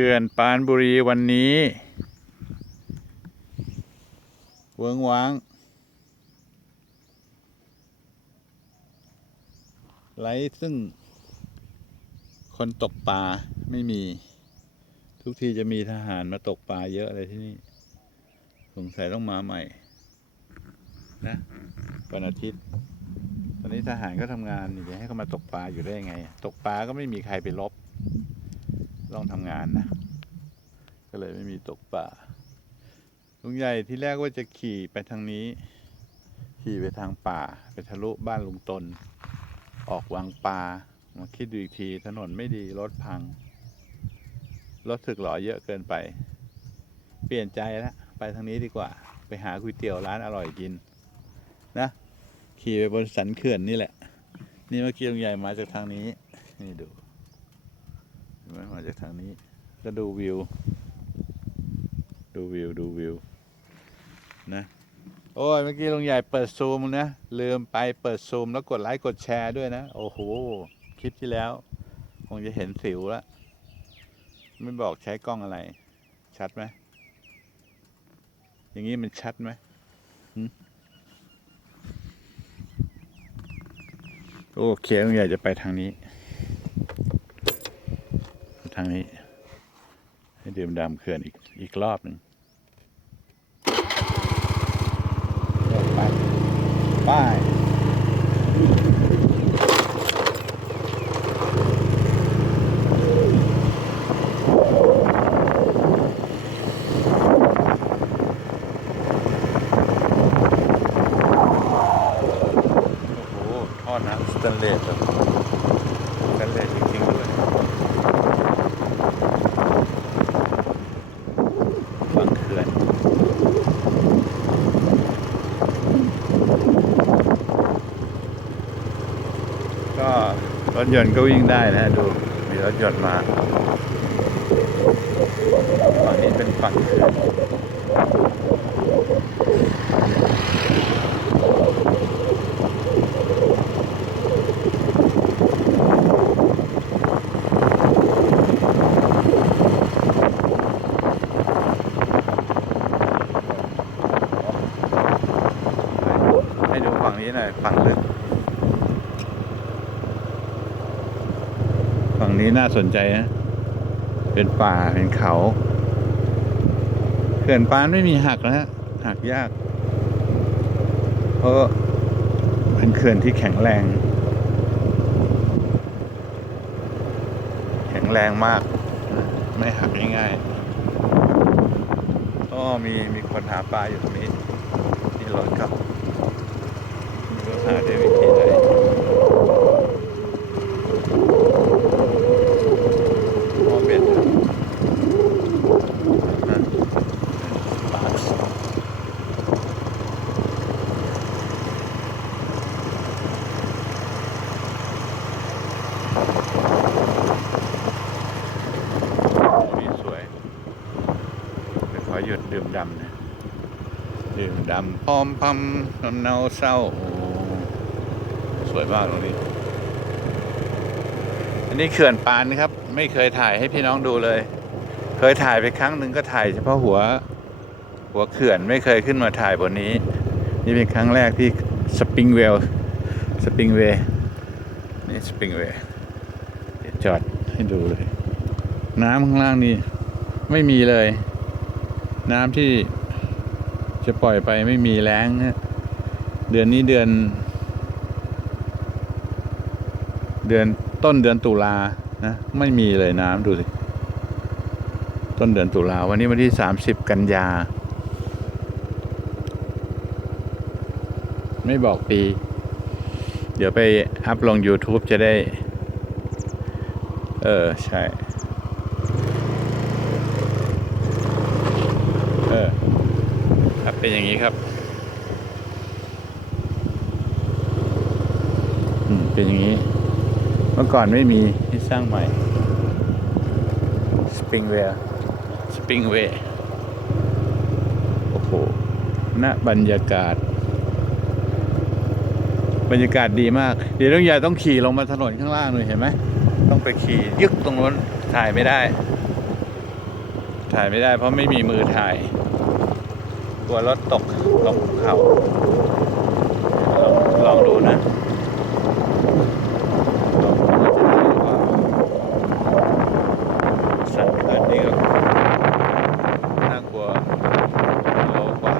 ขื่อนปานบุรีวันนี้เวิงว้างไร้ซึ่ง คนตกปลาไม่มี ทุกทีจะมีทหารมาตกปลาเยอะเลยที่นี่ สงสัยต้องมาใหม่ นะวันอาทิตย์ ตอนนี้ทหารก็ทำงานนี่จะให้เขามาตกปลาอยู่ได้ยังไง ตกปลาก็ไม่มีใครไปลบ ต้องทำงานนะ ก็เลยไม่มีตกปลาลุงใหญ่ที่แรกว่าจะขี่ไปทางนี้ ขี่ไปทางป่า ไปทะลุบ้านลุงตน ออกวังปลามาคิดดูอีกทีถนนไม่ดีรถพัง รถถึกหล่อเยอะเกินไป เปลี่ยนใจแล้วไปทางนี้ดีกว่า ไปหาก๋วยเตี๋ยวร้านอร่อยกิน นะ ขี่ไปบนสันเขื่อนนี่แหละ นี่เมื่อกี้ลุงใหญ่มาจากทางนี้ นี่ดู ห็นไหมมาจากทางนี้ ก็ดูวิว ดูวิว ดูวิว นะ โอ้ย เมื่อกี้ลุงใหญ่เปิดซูมนะ ลืมไปเปิดซูมแล้วกดไลค์กดแชร์ด้วยนะ โอ้โห คลิปที่แล้ว คงจะเห็นสิวแล้ว ไม่บอกใช้กล้องอะไร ชัดไหม อย่างนี้มันชัดไหมโอเคลุงใหญ่จะไปทางนี้ ทางนี้ ให้ดื่มดำเขื่อนอีกอีกรอบหนึ่งไปไปโอ้โหท่อน้ำสแตนเลสเหรอสแตนเลสจริงๆเลย ฝั่งเขื่อนก็ร ถยนต์ก็วิ่งได้นะดู มีรถยนต์มาฝั่งนี้เป็นฝั่งเขื่อนให้ดูฝั่งนี้หน่อย ฝั่งลึก ฝั่ง นี้น่าสนใจนะ เป็นป่าเป็นเขาเขื่อนปานไม่มีหักนะฮะหักยาก เพราะเป็นเขื่อนที่แข็งแรง แข็งแรงมาก ไม่หักง่ายๆก็มีมีคนหาปลาอยู่ตรงนี้ที่รถครับไม่รู้หาด้วยวิธีไหนมองเบ็ดครับนะปลานี่สวยเดี๋ยวขอหยุดดื่มดำนะดื่มดำพร้อมพัมน้ำเนาเศร้าโอ้สวยมากตรงนี้ อันนี้เขื่อนปานนะครับ ไม่เคยถ่ายให้พี่น้องดูเลย เคยถ่ายไปครั้งหนึ่งก็ถ่ายเฉพาะหัว หัวเขื่อนไม่เคยขึ้นมาถ่ายบนนี้ นี่เป็นครั้งแรกที่สปริงเวลสปริงเวย์นี่สปริงเวย์จอดให้ดูเลย น้ำข้างล่างนี่ไม่มีเลย น้ำที่จะปล่อยไปไม่มีแรงฮะเดือนนี้เดือน เดือนต้นเดือนตุลานะไม่มีเลยน้ำดูสิ ต้นเดือนตุลาวันนี้วันที่สามสิบกันยา ไม่บอกปี เดี๋ยวไปอัพลง YouTube จะได้ เออ ใช่ เออครับเป็นอย่างนี้ครับอืมเป็นอย่างนี้ เมื่อก่อนไม่มีที่สร้างใหม่สปริงเวย์สปริงเวย์โอ้โหณบรรยากาศ บรรยากาศดีมาก เดี๋ยวต้องใหญ่ต้องขี่ลงมาถนนข้างล่างเลยเห็นไหม ต้องไปขี่ยึกตรงนู้นถ่ายไม่ได้ ถ่ายไม่ได้เพราะไม่มีมือถ่าย กลัวรถตกลงเขาลองลองดูนะลองดูว่าจะได้หรือเปล่าสันเกินนี่ก็น่ากลัวโลกว่า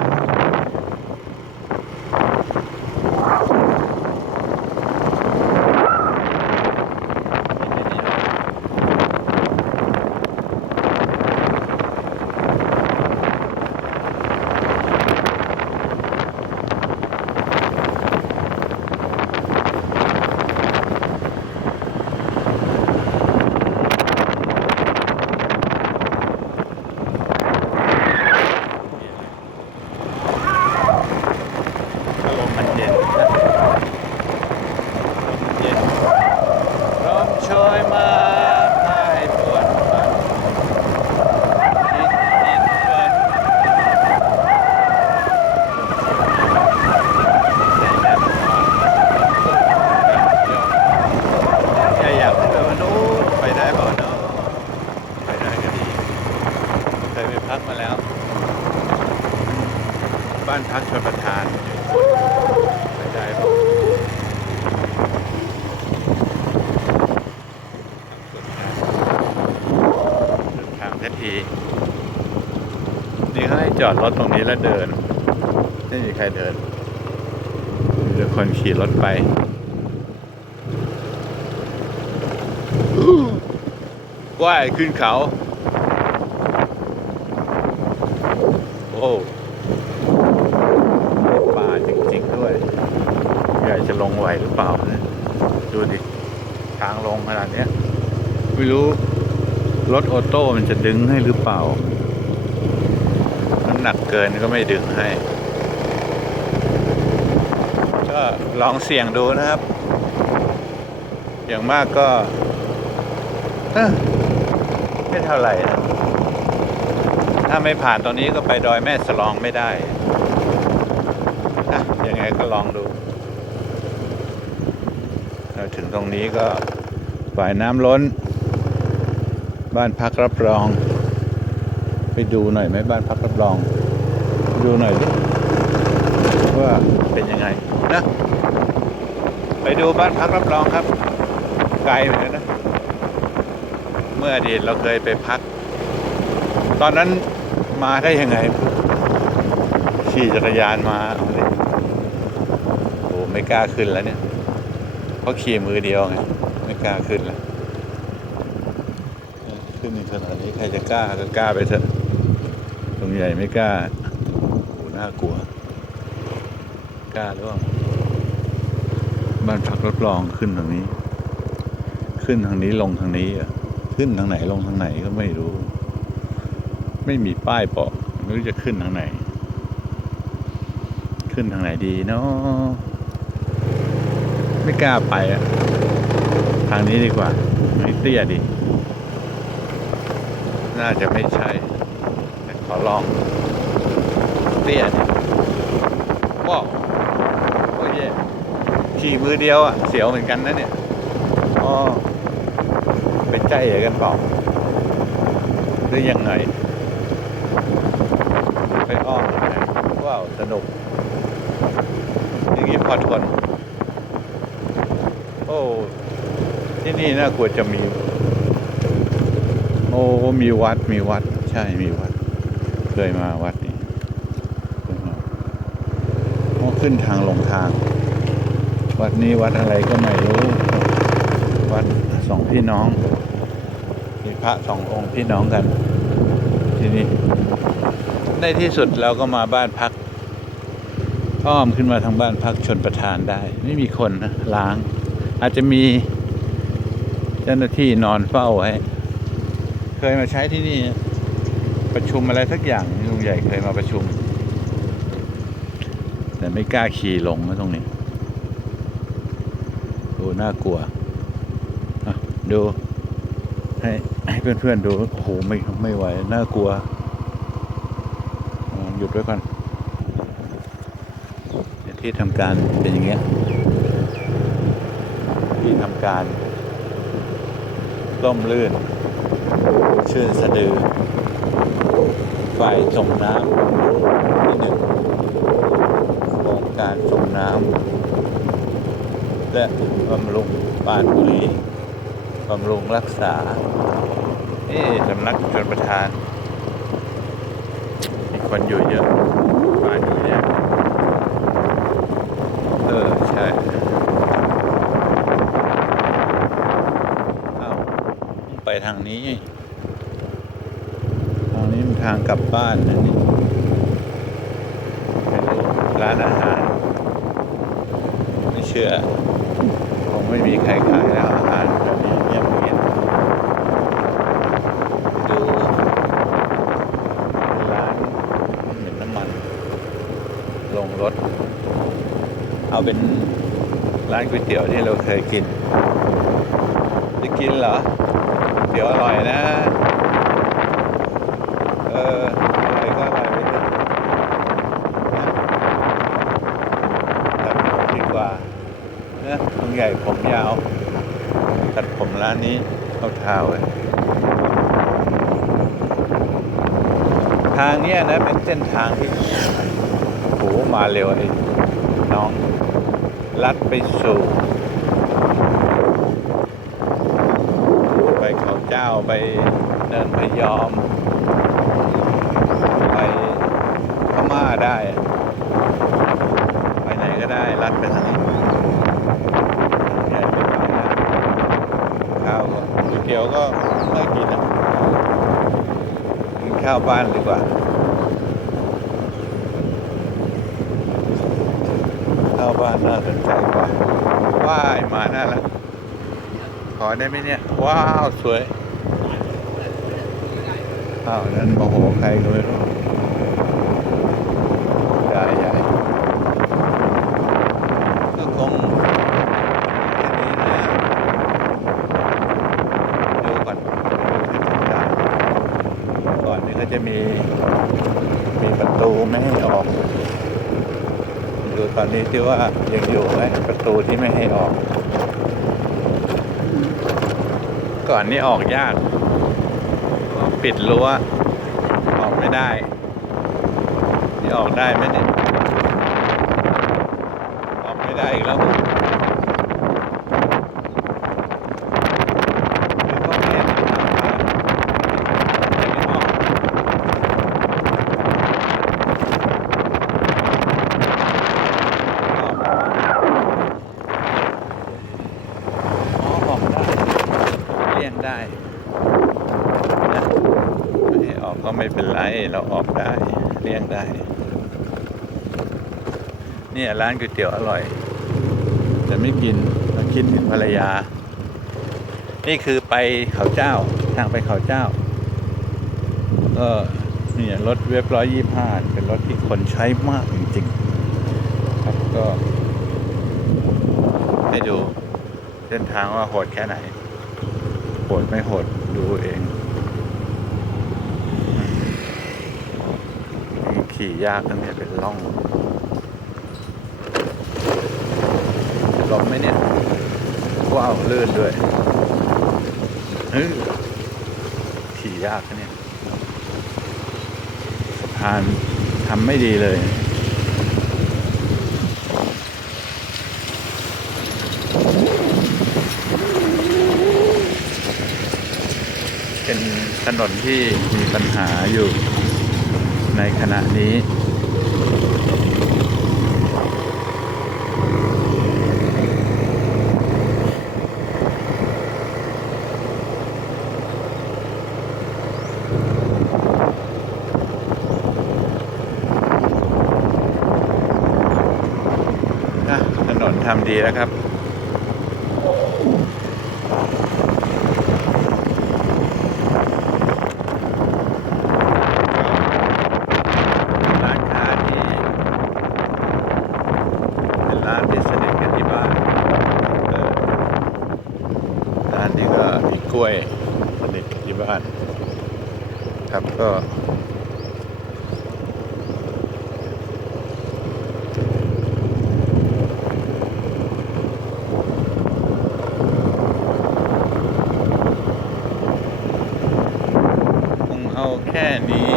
อารมณ์มันเย็นนะลมเย็นลมโชยมาพายปวดมันคิดคิดฝันแค่อยากไปมนุษย์ไปได้เปล่าเนาะไปได้ก็ดี เคยไปพักมาแล้ว บ้านพักชนประทานไปได้ปะสุดทางทันที นี่เขาให้จ อดรถตรงนี้แล้วเดิน ไม่มีใครเดินมีแต่คนขี่รถไปว่ายขึ้นเขา โอ้ป่าจริงๆด้วยใหญ่จะลงไหวหรือเปล่านะดูดิ ทางลงขนาดนี้ไม่รู้ รถออโต้มันจะดึงให้หรือเปล่า หนักเกินก็ไม่ดึงให้ ก็ลองเสี่ยงดูนะครับ อย่างมากก็ไม่เท่าไหร่นะถ้าไม่ผ่านตรงนี้ก็ไปดอยแม่สลองไม่ได้อะยังไงก็ลองดูเราถึงตรงนี้ก็ฝ่ายน้ำล้น บ้านพักรับรอง ไปดูหน่อยไหมบ้านพักรับรอง ดูหน่อยดิว่าเป็นยังไงนะไปดูบ้านพักรับรองครับ ไกลเหมือนกันนะ เมื่ออดีตเราเคยไปพัก ตอนนั้นมาได้ยังไงขี่จักรยานมาโอ้ไม่กล้าขึ้นแล้วเนี่ยเพราะขี่มือเดียวไงไม่กล้าขึ้นแล้วขึ้นในขนาดนี้ใครจะกล้าก็กล้าไปเถอะ ตรงใหญ่ไม่กล้าโอ้น่ากลัว กล้าหรือเปล่าบ้านพักรถรองขึ้นทางนี้ ขึ้นทางนี้ลงทางนี้อะขึ้นทางไหนลงทางไหนก็ไม่รู้ ไม่มีป้ายบอกไม่รู้จะขึ้นทางไหน ขึ้นทางไหนดีเนาะไม่กล้าไปอะทางนี้ดีกว่าไม่เตี้ยดี น่าจะไม่ใช่ ขอลองเตี้ยดิว้าวโอ้ยขี่มือเดียวอะ เสียวเหมือนกันนะเนี่ยอ๋อไปใจเอกันเปล่าหรือยังไงไปอ้อมว้าวสนุก อย่างนี้พอทนโอ้ที่นี่น่ากลัวจะมี โอ้มีวัดมีวัด ใช่มีวัด เคยมาวัดนี้เคยมาโอ้ขึ้นทางลงทาง วัดนี้วัดอะไรก็ไม่รู้ วัดสองพี่น้อง มีพระสององค์พี่น้องกัน ที่นี่ในที่สุดเราก็มาบ้านพักอ้อมขึ้นมาทางบ้านพักชนประทานได้ ไม่มีคนนะล้าง อาจจะมีเจ้าหน้าที่นอนเฝ้าไว้ เคยมาใช้ที่นี่ ประชุมอะไรสักอย่างลุงใหญ่เคยมาประชุม แต่ไม่กล้าขี่ลงนะตรงนี้ดูน่ากลัวดูให้ให้เพื่อนๆดูโอ้โหไม่ไม่ไหวน่ากลัวหยุดไว้ก่อนเดี๋ยวที่ทำการเป็นอย่างเงี้ยที่ทำการร่มรื่นชื่นสะดือ ฝ่ายส่งน้ำที่หนึ่งโครงการส่งน้ำและบำรุงปานบุรีบำรุงรักษานี่สำนักชนประทาน มีคนอยู่เยอะบ้านอยู่เนี่ยเออ ใช่เอ้าไปทางนี้างนี้มันทางกลับบ้านนะนี่ไม่รู้ร้านอาหาร ไม่เชื่อคงไม่มีใครขายแล้วอาหารแบบนี้เงียบเงียบดูร้านเหม็นน้ำมัน ลงรถ เอาเป็นร้านก๋วยเตี๋ยวที่เราเคยกิน จะกินเหรอเตี๋ยวอร่อยนะ อออะไรก็อร่อยไปเถอะตัดผมดีกว่าเนะตรงใหญ่ผมยาว ตัดผมร้านนี้เอาเท้าเลยทางเนี้ยนะเป็นเส้นทางที่โหมาเร็วไอ้น้อง ลัดไปสู่ไปเขาเจ้าไปเนินพยอม ไปพม่าได้ ไปไหนก็ได้ ลัดไปทางนี้ใหญ่ไปไหนนะข้าวก็ ก็ไม่กินอะกินข้าวบ้านดีกว่าข้าวบ้านน่าสนใจกว่าว้ายมาน่าละขอได้ไหมเนี่ย ว้าว สวยอ้าว นั่นโมโหใครก็ไม่รู้ใหญ่ใหญ่ก็คงแค่นี้นะดูก่อนดูให้ถึงด่าน ก็จะมีมีประตูไม่ให้ออกดูตอนนี้ที่ว่ายังอยู่ไหมประตูที่ไม่ให้ออก ก่อนนี้ออกยาก ปิดรั้วออกไม่ได้นี่ออกได้ไหมเนี่ยออกไม่ได้อีกแล้วหรือเขาไม่ให้ทำมาไม่ออกอ๋อออกได้เลี่ยงได้ นะไม่ให้ออกก็ไม่เป็นไร เราออกได้เลี่ยง ได้ เนี่ยร้านก๋วยเตี๋ยวอร่อย แต่ไม่กินเราคิดถึงภรรยา นี่คือไปเขาเจ้าทางไปเขาเจ้า ก็เนี่ยรถเว็บร้อยยี่ห้าเป็นรถที่คนใช้มากจริงๆครับก็ ให้ดูเส้นทางว่าโหดแค่ไหน โหดไม่โหดดูเอง ขี่ ยากนะเนี่ยเป็นล่องลมไหมเนี่ยว้าวลื่นด้วยเฮ้ยขี่ยากเนี่ยสะพานทำไม่ดีเลยเป็นถนนที่มีปัญหาอยู่ ในขณะนี้ ถนนทำดีแล้วครับ ร้านค้าที่เป็นร้านที่สนิทกันที่บ้านเออร้านนี้ก็มีก ล้วยสนิทที่บ้าน ครับก็คงเอาแค่นี้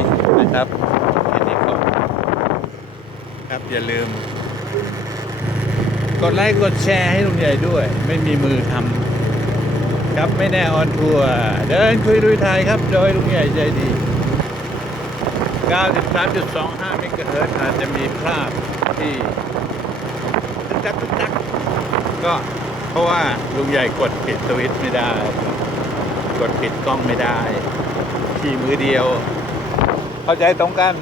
นะครับแค่นี้ก่อนครับอย่าลืม กดไลค์กดแชร์ให้ลุงใหญ่ด้วย ไม่มีมือทำ ครับไม่แน่ออนทัวร์เดินคุยลุยไทยครับ โดยลุงใหญ่ใจดี 93.25เมกะเฮิรตอาจจะมีพลาดที่ตึกจักตึกจักก็เพราะว่าลุงใหญ่กดปิดสวิตช์ไม่ได้ กดปิดกล้องไม่ได้ขี่มือเดียว เข้าใจตรงกัน